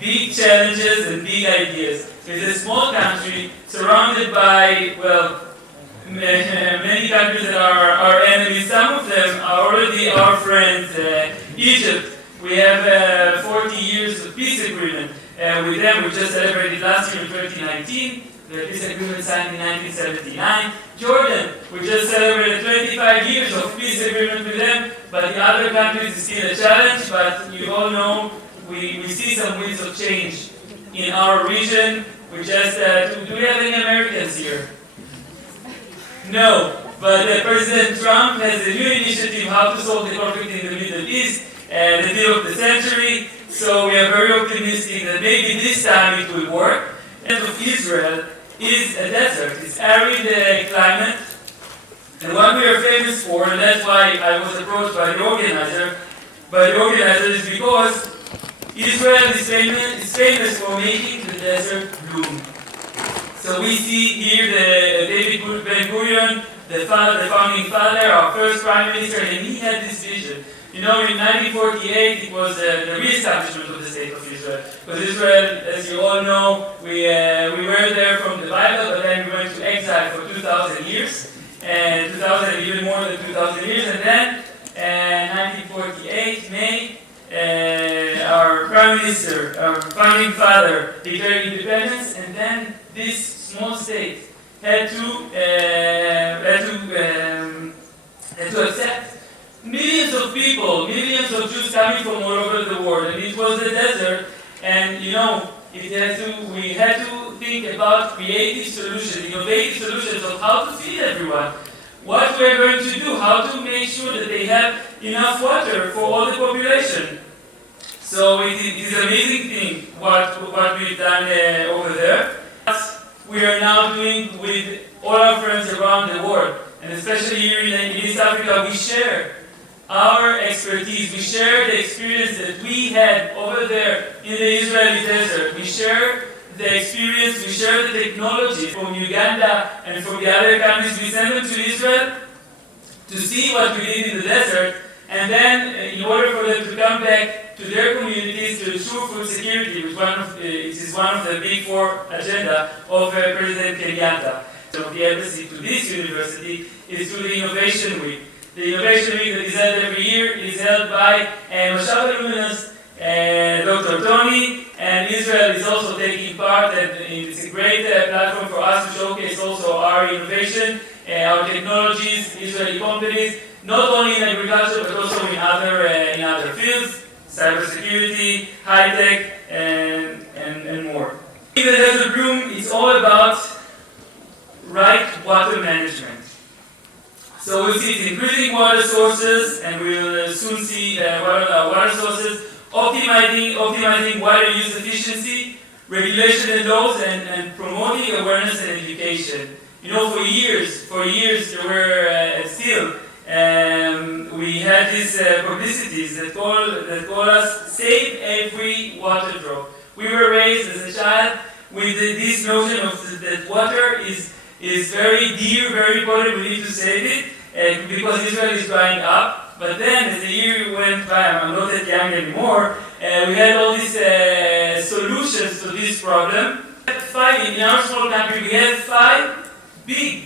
big challenges and big ideas. It's a small country surrounded by, well, many countries that are our enemies. Some of them are already our friends. Egypt, we have 40 years of peace agreement with them. We just celebrated last year in 2019. The peace agreement signed in 1979. Jordan, we just celebrated 25 years of peace agreement with them, but the other countries is still a challenge. But you all know we see some winds of change in our region. We just, do we have any Americans here? No, but President Trump has a new initiative how to solve the conflict in the Middle East, the deal of the century. So we are very optimistic that maybe this time it will work. The land of Israel is a desert. It's arid climate. And what we are famous for, and that's why I was approached by the organizer, is because Israel is famous for making the desert bloom. So we see here the David Ben-Gurion, the founding father, our first prime minister, and he had this vision. You know, in 1948, it was the re-establishment of the state of Israel. Because Israel, as you all know, we were there from the Bible, but then we went to exile for 2,000 years, and 2,000, even more than 2,000 years, and then 1948, May, our prime minister, our founding father, declared independence, and then this small state had to accept millions of people, millions of Jews coming from all over the world, and it was a desert. And you know, we had to think about creative solutions, innovative solutions of how to feed everyone. What we're going to do, how to make sure that they have enough water for all the population. So it is an amazing thing what we've done over there. We are now doing with all our friends around the world, and especially here in East Africa, we share our expertise. We share the experience that we had over there in the Israeli desert. We share the experience, we share the technology from Uganda and from the other countries. We send them to Israel to see what we did in the desert, and then in order for them to come back to their communities to ensure food security, which is one of the big four agenda of President Kenyatta. So the embassy to this university is through the Innovation Week. The Innovation Week that is held every year is held by Mashab Luminous, Dr. Tony, and Israel is also taking part, and it's a great platform for us to showcase also our innovation, our technologies, Israeli companies, not only in agriculture but also in other fields, cybersecurity, high tech, and more. In the desert bloom, it's all about right water management. So we'll see it's increasing water sources, and we'll soon see water sources, optimizing water use efficiency, regulation and laws, and promoting awareness and education. You know, for years there were still we had these publicities that call us save every water drop. We were raised as a child with this notion of that water is very dear, very important. We need to save it because Israel is drying up. But then, as the year went by, I'm not that young anymore. We had all these solutions to this problem. In our small country, we have 5 big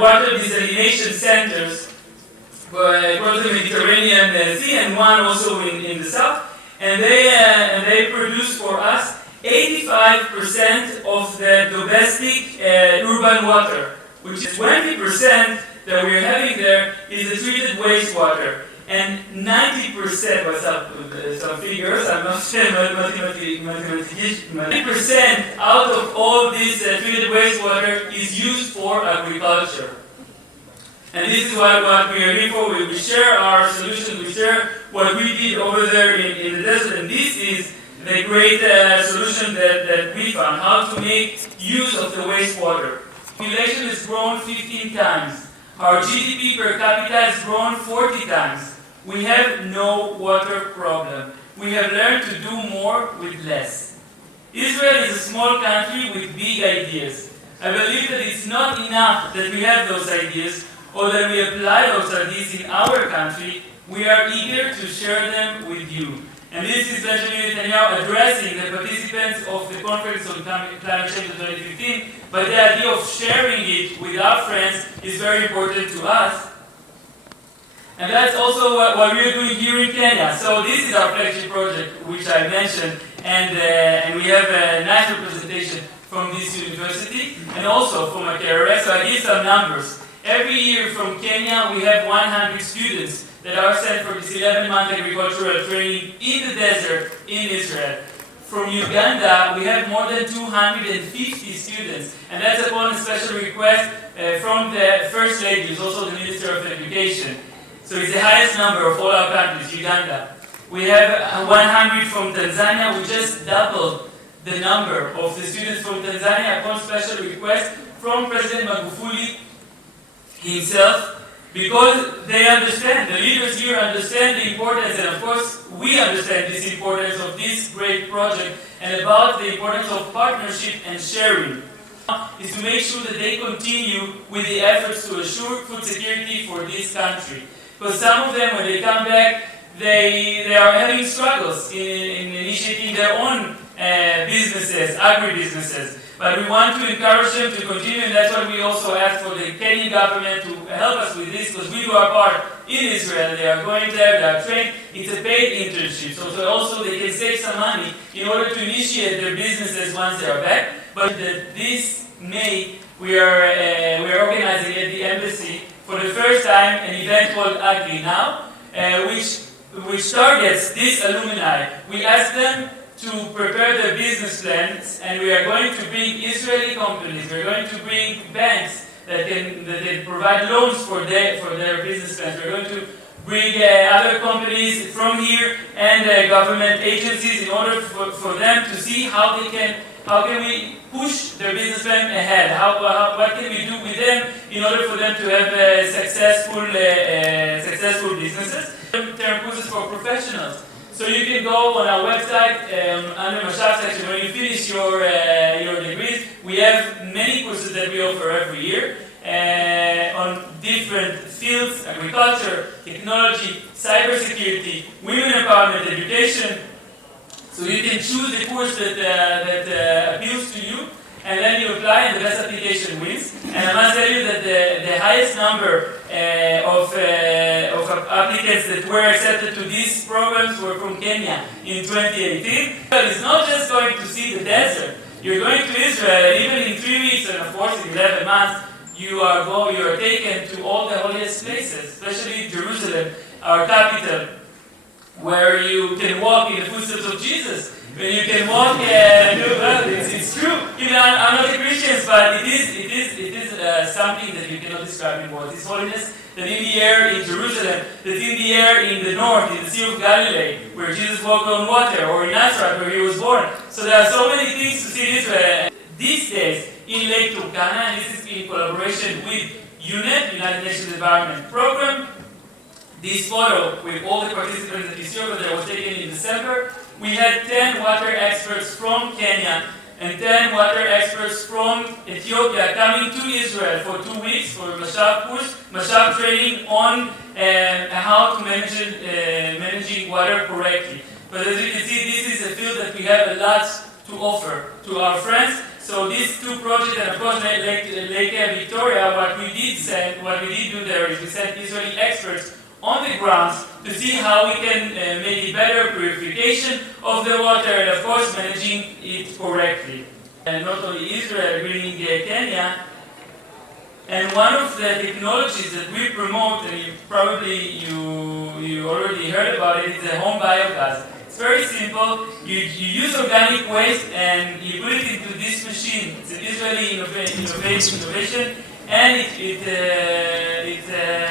water desalination centers across the Mediterranean Sea, and one also in the south, and they produce for us 85% of the domestic urban water, which is 20% that we're having there is the treated wastewater, and 90%, what's up with some figures, I'm not sure, 90% out of all this treated wastewater is used for agriculture. And this is what we are here for. We share our solutions, we share what we did over there in the desert, and this is the great solution that we found, how to make use of the wastewater. Population has grown 15 times. Our GDP per capita has grown 40 times. We have no water problem. We have learned to do more with less. Israel is a small country with big ideas. I believe that it's not enough that we have those ideas or that we apply those ideas in our country. We are eager to share them with you. And this is Benjamin Netanyahu addressing the participants of the Conference on Climate Change in 2015, but the idea of sharing it with our friends is very important to us. And that's also what we're doing here in Kenya. So this is our flagship project, which I mentioned, and we have a nice representation from this university, and also from a KRS. So I give some numbers. Every year from Kenya, we have 100 students that are sent for this 11-month agricultural training in the desert in Israel. From Uganda, we have more than 250 students, and that's upon a special request from the First Lady, who's also the Minister of Education. So it's the highest number of all our countries, Uganda. We have 100 from Tanzania. We just doubled the number of the students from Tanzania upon special request from President Magufuli himself, because they understand, the leaders here understand the importance, and of course we understand this importance of this great project, and about the importance of partnership and sharing is to make sure that they continue with the efforts to assure food security for this country. Because some of them, when they come back, they are having struggles in initiating their own businesses, agri-businesses. But we want to encourage them to continue, and that's why we also ask for the Kenyan government to help us with this, because we do our part in Israel. They are going there, they are trained. It's a paid internship, so also they can save some money in order to initiate their businesses once they are back. But this May, we are organizing at the embassy for the first time an event called Agri Now, which targets these alumni. We ask them to prepare their business plans, and we are going to bring Israeli companies, we're going to bring banks that can provide loans for their business plans. We're going to bring other companies from here and government agencies in order for them to see how can we push their business plan ahead, what can we do with them in order for them to have successful businesses. Term courses for professionals. So you can go on our website under Mashav section when you finish your degrees. We have many courses that we offer every year on different fields: agriculture, technology, cybersecurity, women empowerment, education. So you can choose the course that appeals to you, and then you apply, and the best application wins. And I must tell you that the highest number of applicants that were accepted to these programs were from Kenya in 2018. But it's not just going to see the desert. You're going to Israel, and even in 3 weeks, and of course in 11 months, you are taken to all the holiest places, especially Jerusalem, our capital, where you can walk in the footsteps of Jesus. When you can walk, it's true. Even I'm not a Christian, but it is something that you cannot describe in words. It's holiness that in the air in Jerusalem, that's in the air in the north, in the Sea of Galilee, where Jesus walked on water, or in Nazareth, where he was born. So there are so many things to see in Israel. These days, in Lake Turkana, and this is in collaboration with UoN, United Nations Environment Program. This photo with all the participants that you see over there was taken in December. We had 10 water experts from Kenya and 10 water experts from Ethiopia coming to Israel for 2 weeks for Mashav course, Mashav training on how to managing water correctly. But as you can see, this is a field that we have a lot to offer to our friends. So these two projects, and of course Lake Victoria, what we did do there is we sent Israeli experts on the grounds to see how we can make it better, purification of the water, and of course managing it correctly. And not only Israel, bringing Kenya. And one of the technologies that we promote, and you already heard about it, is the home biogas. It's very simple. You use organic waste and you put it into this machine. It's an Israeli innovation, and it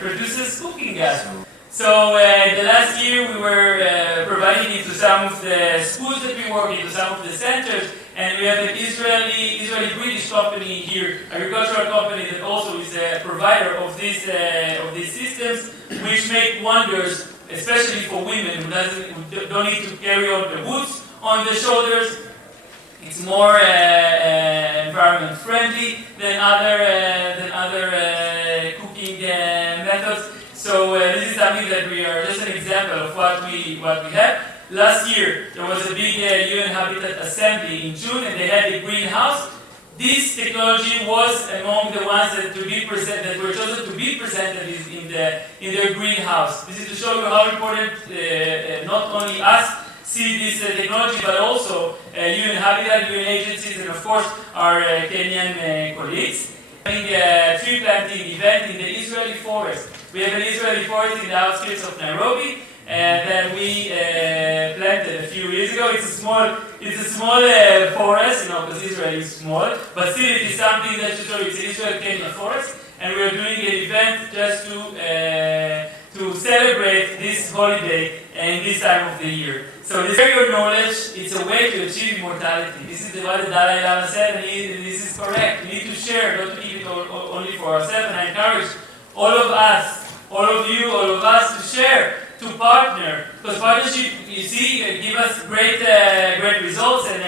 produces cooking gas. So the last year we were providing it to some of the schools that we work in, to some of the centers, and we have an Israeli-British company here, agricultural company that also is a provider of these systems, which make wonders, especially for women who don't need to carry on the woods on the shoulders. It's more environment friendly than other cooking methods. So this is something that we are just an example of what we have. Last year, there was a big UN Habitat Assembly in June, and they had a greenhouse. This technology was among the ones that were chosen to be presented in their greenhouse. This is to show you how important not only us see this technology, but also UN Habitat, UN agencies, and of course our Kenyan colleagues. Having a tree planting event in the Israeli forest. We have an Israeli forest in the outskirts of Nairobi, and that we planted a few years ago. It's a small forest, because Israel is small, but still it is something that should show you. It's an Israel Kenyan forest, and we are doing an event just to celebrate this holiday in this time of the year. So share your knowledge. It's a way to achieve immortality. This is what the Dalai Lama said, and this is correct. We need to share, not to keep it only for ourselves. And I encourage all of us, all of you, all of us to share, to partner, because partnership, you see, give us great results.